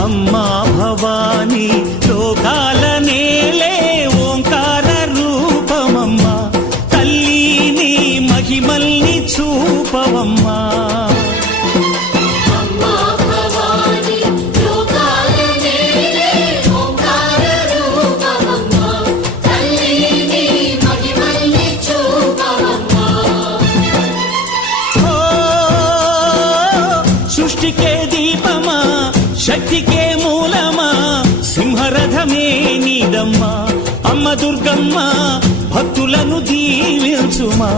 అమ్మా భవానీ లోకాల నేలే ఓంకార రూపమమ్మా తల్లి నీ మహిమల్ని చూపవమ్మా సృష్టికే దీపమా శక్తికే మూలమా సింహరథమే నీదమ్మా అమ్మ దుర్గమ్మ భక్తులను దీవించుమా